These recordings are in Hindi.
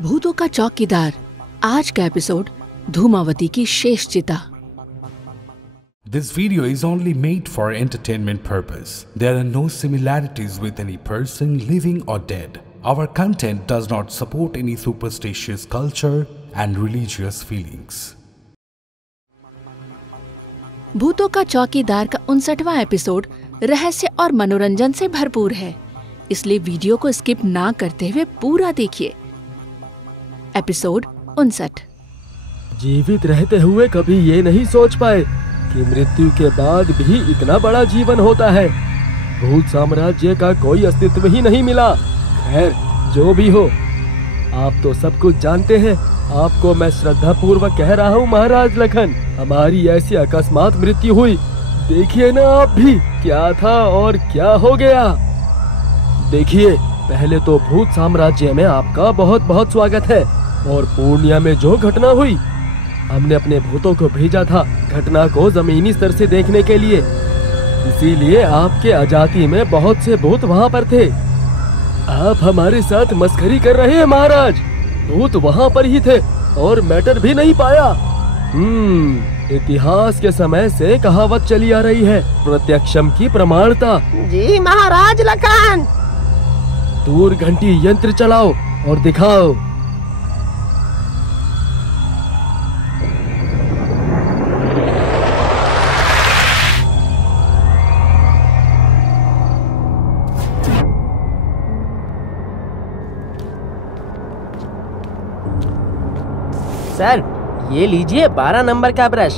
भूतों का चौकीदार, आज का एपिसोड धूमावती की शेष चिता। This video is only made for entertainment purpose. There are no similarities with any person living or dead. Our content does not support any superstitious culture and religious feelings. भूतों का चौकीदार का 59वां एपिसोड रहस्य और मनोरंजन से भरपूर है, इसलिए वीडियो को स्किप ना करते हुए पूरा देखिए। एपिसोड 59। जीवित रहते हुए कभी ये नहीं सोच पाए कि मृत्यु के बाद भी इतना बड़ा जीवन होता है। भूत साम्राज्य का कोई अस्तित्व ही नहीं मिला। खैर, जो भी हो, आप तो सब कुछ जानते हैं। आपको मैं श्रद्धा पूर्वक कह रहा हूँ महाराज लखन, हमारी ऐसी अकस्मात मृत्यु हुई। देखिए ना आप भी क्या था और क्या हो गया। देखिए, पहले तो भूत साम्राज्य में आपका बहुत बहुत स्वागत है। और पूर्णिया में जो घटना हुई, हमने अपने भूतों को भेजा था घटना को जमीनी स्तर से देखने के लिए। इसीलिए आपके अजाति में बहुत से भूत वहाँ पर थे। आप हमारे साथ मस्खरी कर रहे हैं महाराज। भूत वहाँ पर ही थे और मैटर भी नहीं पाया। इतिहास के समय से कहावत चली आ रही है, प्रत्यक्षम की प्रमाणता। जी महाराज लखन। दूर घंटी यंत्र चलाओ और दिखाओ। सर, ये लीजिए 12 नंबर का ब्रश।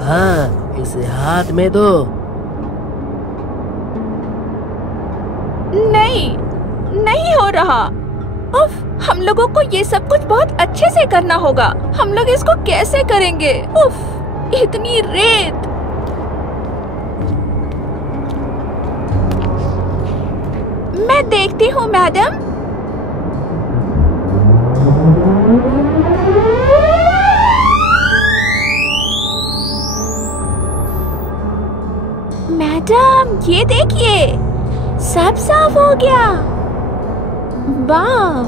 हाँ, इसे हाथ में दो। नहीं हो रहा। उफ, हम लोगों को ये सब कुछ बहुत अच्छे से करना होगा। हम लोग इसको कैसे करेंगे? उफ, इतनी रेत। मैं देखती हूँ मैडम। मैडम, ये देखिए, सब साफ हो गया। वाह,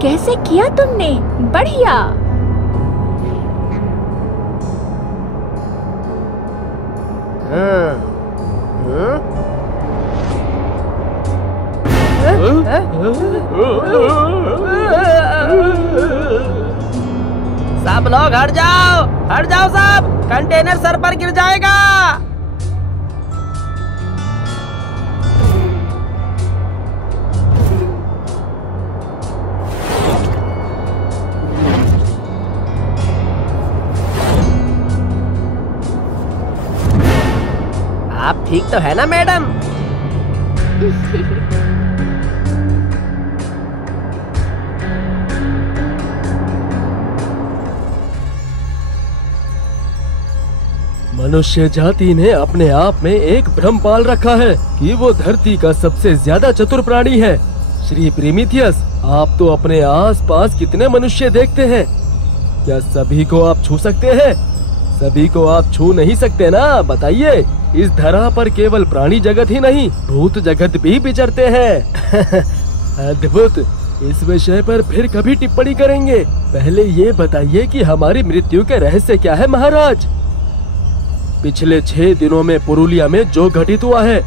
कैसे किया तुमने, बढ़िया। सब लोग हट जाओ सब, कंटेनर सर पर गिर जाएगा। आप ठीक तो है ना मैडम? मनुष्य जाति ने अपने आप में एक भ्रम पाल रखा है कि वो धरती का सबसे ज्यादा चतुर प्राणी है। श्री प्रीमिथियस, आप तो अपने आसपास कितने मनुष्य देखते हैं? क्या सभी को आप छू सकते हैं? सभी को आप छू नहीं सकते ना, बताइए। इस धरा पर केवल प्राणी जगत ही नहीं, भूत जगत भी विचरते हैं। अद्भुत। इस विषय पर फिर कभी टिप्पणी करेंगे। पहले ये बताइए कि हमारी मृत्यु के रहस्य क्या है महाराज? पिछले 6 दिनों में पुरुलिया में जो घटित हुआ है,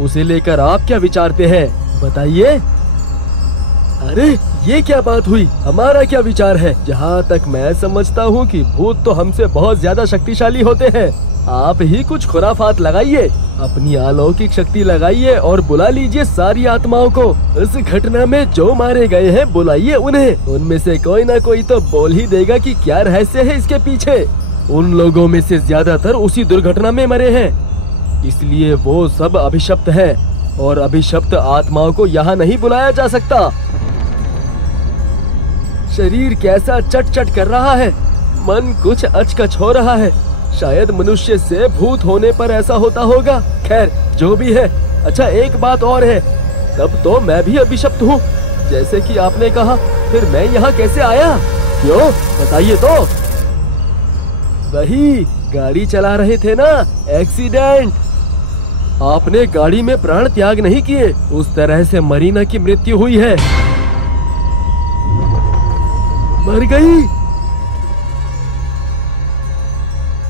उसे लेकर आप क्या विचारते हैं, बताइए। अरे, ये क्या बात हुई? हमारा क्या विचार है? जहाँ तक मैं समझता हूँ कि भूत तो हमसे बहुत ज्यादा शक्तिशाली होते हैं। आप ही कुछ खुराफात लगाइए, अपनी अलौकिक शक्ति लगाइए और बुला लीजिए सारी आत्माओं को। इस घटना में जो मारे गए हैं, बुलाइए उन्हें। उनमें से कोई ना कोई तो बोल ही देगा कि क्या रहस्य है इसके पीछे। उन लोगों में से ज्यादातर उसी दुर्घटना में मरे हैं, इसलिए वो सब अभिशप्त है और अभिशप्त आत्माओं को यहाँ नहीं बुलाया जा सकता। शरीर कैसा चट चट कर रहा है, मन कुछ अचकच हो रहा है। शायद मनुष्य से भूत होने पर ऐसा होता होगा। खैर, जो भी है। अच्छा, एक बात और है, तब तो मैं भी अभिशप्त हूँ, जैसे कि आपने कहा। फिर मैं यहाँ कैसे आया? क्यों, बताइए तो। वही, गाड़ी चला रहे थे ना, एक्सीडेंट। आपने गाड़ी में प्राण त्याग नहीं किए, उस तरह से मरीना की मृत्यु हुई है। मर गई।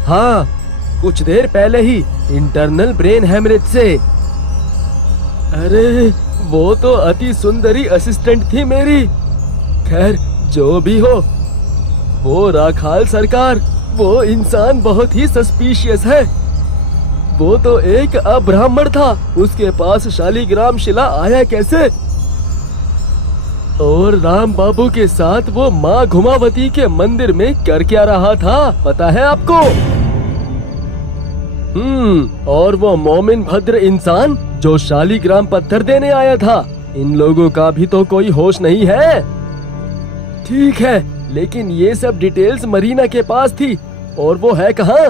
हाँ, कुछ देर पहले ही इंटरनल ब्रेन हेमरेज से। अरे वो तो अति सुंदरी असिस्टेंट थी मेरी। खैर जो भी हो, वो राखाल सरकार, वो इंसान बहुत ही सस्पिशियस है। वो तो एक अब्राह्मण था, उसके पास शालिग्राम शिला आया कैसे? और राम बाबू के साथ वो माँ घुमावती के मंदिर में कर क्या रहा था, पता है आपको? और वो मोमिन भद्र इंसान जो शालिग्राम पत्थर देने आया था, इन लोगों का भी तो कोई होश नहीं है। ठीक है, लेकिन ये सब डिटेल्स मरीना के पास थी, और वो है कहाँ?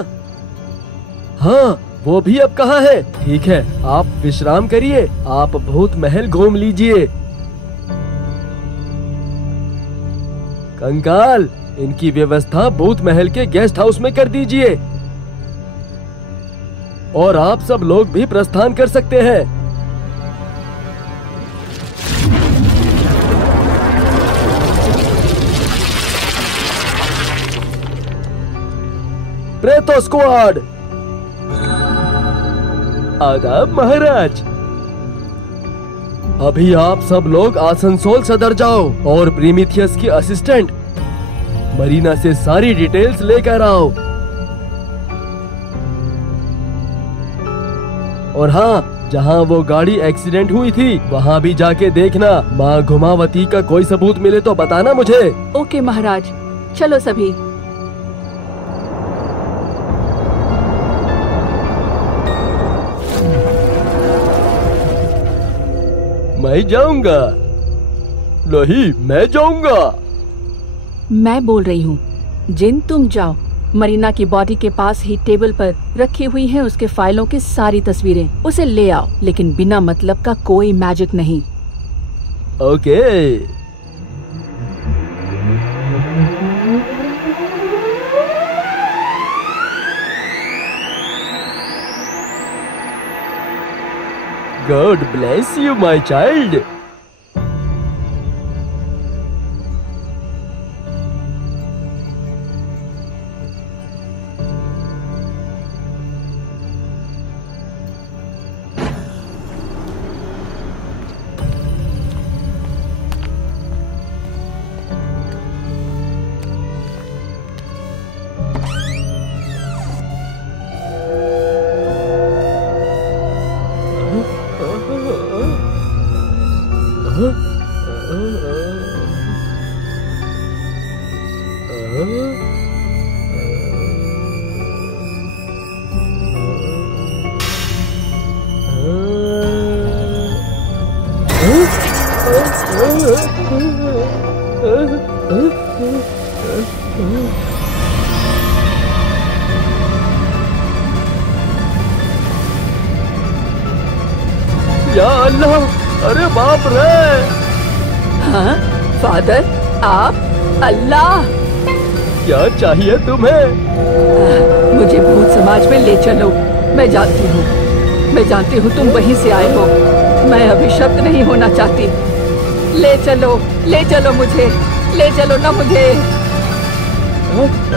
हाँ, वो भी अब कहाँ है? ठीक है, आप विश्राम करिए, आप भूत महल घूम लीजिए। कंकाल, इनकी व्यवस्था भूत महल के गेस्ट हाउस में कर दीजिए। और आप सब लोग भी प्रस्थान कर सकते हैं। प्रेतो स्क्वाड। आदाब महाराज। अभी आप सब लोग आसनसोल सदर जाओ और प्रीमिथियस की असिस्टेंट मरीना से सारी डिटेल्स लेकर आओ। और हाँ, जहाँ वो गाड़ी एक्सीडेंट हुई थी वहाँ भी जाके देखना। माँ घुमावती का कोई सबूत मिले तो बताना मुझे। ओके महाराज, चलो सभी। मैं जाऊंगा। नहीं, मैं जाऊंगा। मैं बोल रही हूँ, जिन तुम जाओ। मरीना की बॉडी के पास ही टेबल पर रखी हुई हैं उसके फाइलों की सारी तस्वीरें, उसे ले आओ, लेकिन बिना मतलब का कोई मैजिक नहीं। Okay. God bless you, my child. या अल्लाह, अरे बाप रे। हाँ फादर, आप? अल्लाह, क्या चाहिए तुम्हें? मुझे भूत समाज में ले चलो। मैं जानती हूँ तुम वहीं से आए हो। मैं अभिशप्त नहीं होना चाहती। ले चलो मुझे, ले चलो ना मुझे।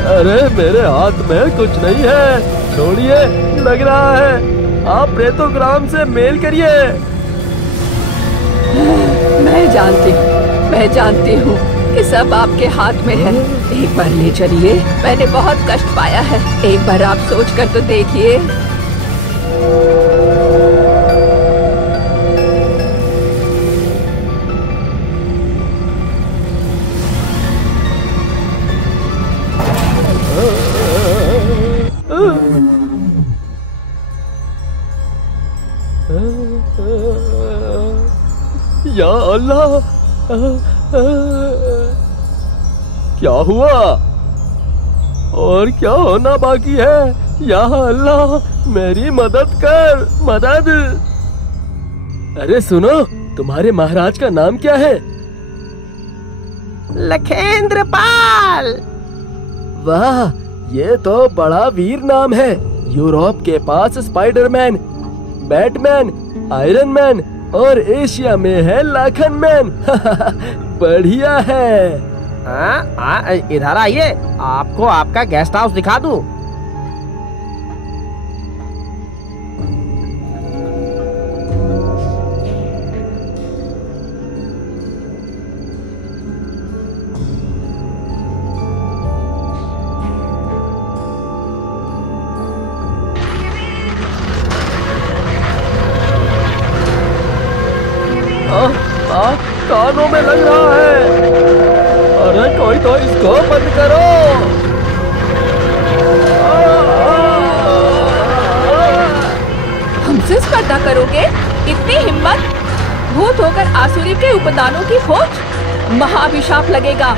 अरे मेरे हाथ में कुछ नहीं है, छोड़िए। लग रहा है आप प्रेतोग्राम से मेल करिए। मैं जानती हूँ कि सब आपके हाथ में है। एक बार ले चलिए, मैंने बहुत कष्ट पाया है। एक बार आप सोच कर तो देखिए। या अल्लाह, क्या हुआ और क्या होना बाकी है? या अल्लाह, मेरी मदद कर, मदद। अरे सुनो, तुम्हारे महाराज का नाम क्या है? लखेंद्र पाल। वाह, ये तो बड़ा वीर नाम है। यूरोप के पास स्पाइडरमैन, बैटमैन, आयरन मैन और एशिया में है लाखन मैन। बढ़िया है। इधर आइए, आपको आपका गेस्ट हाउस दिखा दूं। कानों में लग रहा है। अरे कोई तो इसको बंद करो। हमसे स्पर्धा करोगे? इतनी हिम्मत? भूत होकर आसुरी के उपदानों की खोज? महाअभिशाप लगेगा।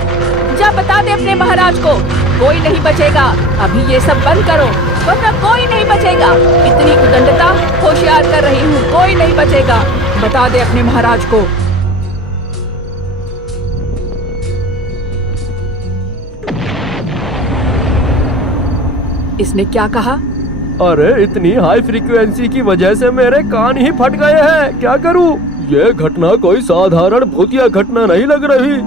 जा बता दे अपने महाराज को, कोई नहीं बचेगा। अभी ये सब बंद करो वरना कोई नहीं बचेगा। इतनी उदंडता होशियार कर रही हूँ, कोई नहीं बचेगा। बता दे अपने महाराज को। इसने क्या कहा? अरे इतनी हाई फ्रीक्वेंसी की वजह से मेरे कान ही फट गए हैं। क्या करूं? ये घटना कोई साधारण भूतिया घटना नहीं लग रही,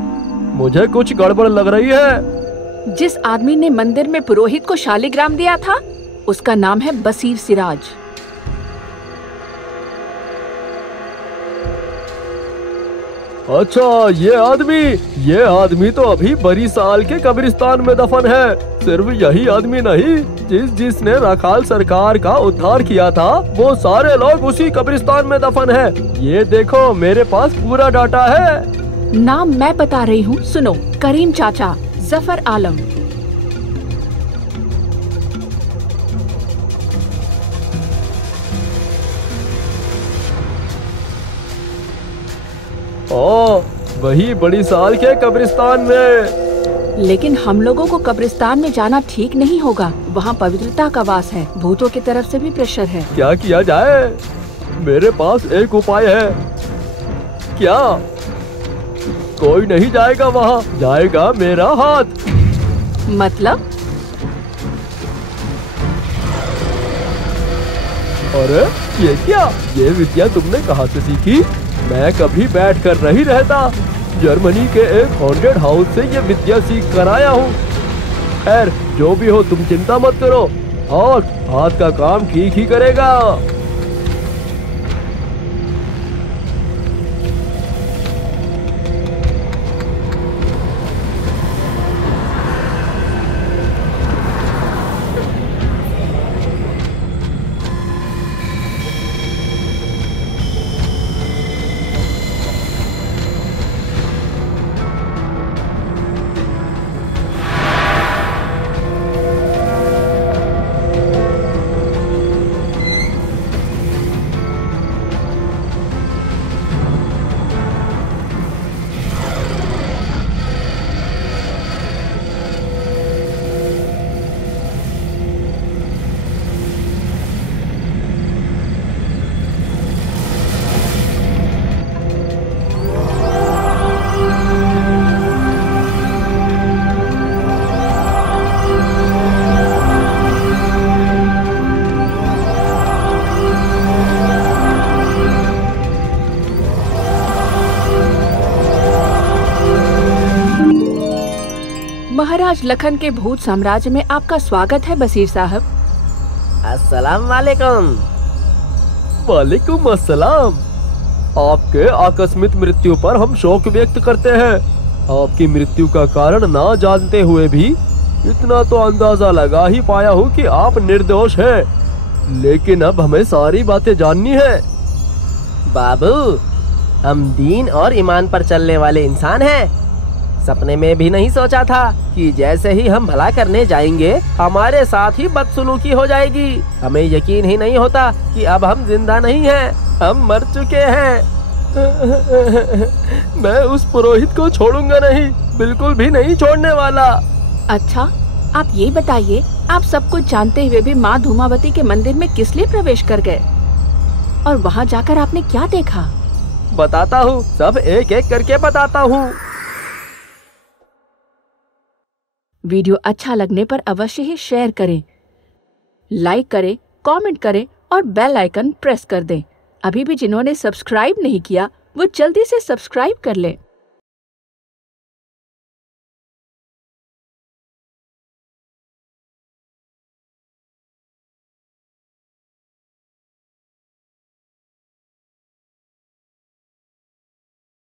मुझे कुछ गड़बड़ लग रही है। जिस आदमी ने मंदिर में पुरोहित को शालिग्राम दिया था, उसका नाम है बसीर सिराज। अच्छा, ये आदमी तो अभी बरी साल के कब्रिस्तान में दफन है। सिर्फ यही आदमी नहीं, जिसने राखाल सरकार का उद्धार किया था, वो सारे लोग उसी कब्रिस्तान में दफन है। ये देखो, मेरे पास पूरा डाटा है। नाम मैं बता रही हूँ, सुनो। करीम चाचा, जफर आलम। ओ, वही बड़ी साल के कब्रिस्तान में। लेकिन हम लोगों को कब्रिस्तान में जाना ठीक नहीं होगा। वहाँ पवित्रता का वास है, भूतों की तरफ से भी प्रेशर है। क्या किया जाए? मेरे पास एक उपाय है। क्या? कोई नहीं जाएगा वहाँ, जाएगा मेरा हाथ। मतलब? अरे ये क्या? ये विद्या तुमने कहाँ से सीखी? मैं कभी बैठ कर नहीं रहता। जर्मनी के एक हॉन्टेड हाउस से ये विद्या सीख कर आया हूँ। खैर, जो भी हो, तुम चिंता मत करो, और हाथ का काम ठीक ही करेगा। महाराज लखन के भूत साम्राज्य में आपका स्वागत है बसीर साहब। अस्सलाम वालेकुम। वालेकुम अस्सलाम। आपके आकस्मिक मृत्यु पर हम शोक व्यक्त करते हैं। आपकी मृत्यु का कारण ना जानते हुए भी इतना तो अंदाजा लगा ही पाया हूँ कि आप निर्दोष हैं। लेकिन अब हमें सारी बातें जाननी है। बाबू, हम दीन और ईमान पर चलने वाले इंसान हैं। सपने में भी नहीं सोचा था कि जैसे ही हम भला करने जाएंगे, हमारे साथ ही बदसलूकी हो जाएगी। हमें यकीन ही नहीं होता कि अब हम जिंदा नहीं हैं, हम मर चुके हैं। मैं उस पुरोहित को छोड़ूंगा नहीं, बिल्कुल भी नहीं छोड़ने वाला। अच्छा, आप ये बताइए, आप सब कुछ जानते हुए भी माँ धूमावती के मंदिर में किस लिए प्रवेश कर गए, और वहाँ जाकर आपने क्या देखा? बताता हूँ, सब एक एक करके बताता हूँ। वीडियो अच्छा लगने पर अवश्य ही शेयर करें, लाइक करें, कमेंट करें और बेल आइकन प्रेस कर दें। अभी भी जिन्होंने सब्सक्राइब नहीं किया, वो जल्दी से सब्सक्राइब कर लें।